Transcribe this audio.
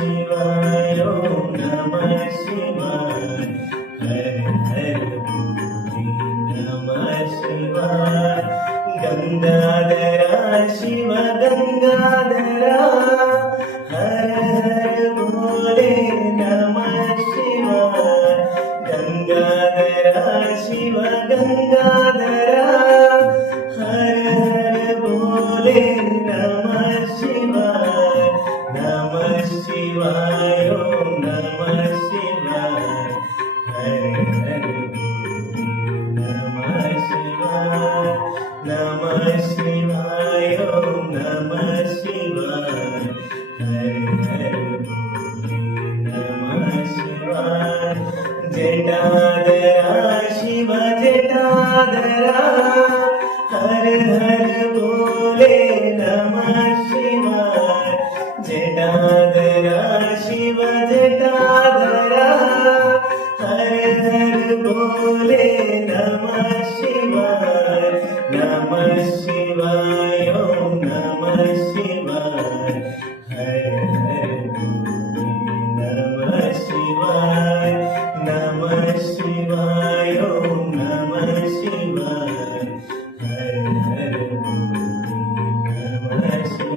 शिवाय ओम नमः शिवाय हर हर भोले नमः शिवाय गंगाधरा शिव गंगाधरा हर हर भोले नमः शिवाय गंगाधरा शिव गंगाधरा हर हर भोले नमः शिवाय ओम नमः शिवाय हर हर भोले नमः शिवाय ओम नमः शिवाय हर हर भोले नमः शिवाय जटाधरा शिव जटाधरा हर हर भोले नमः शिवाय जटाधरा शिव जटाधरा हर हर भोले नमः शिवाय ओम नमः शिवाय हर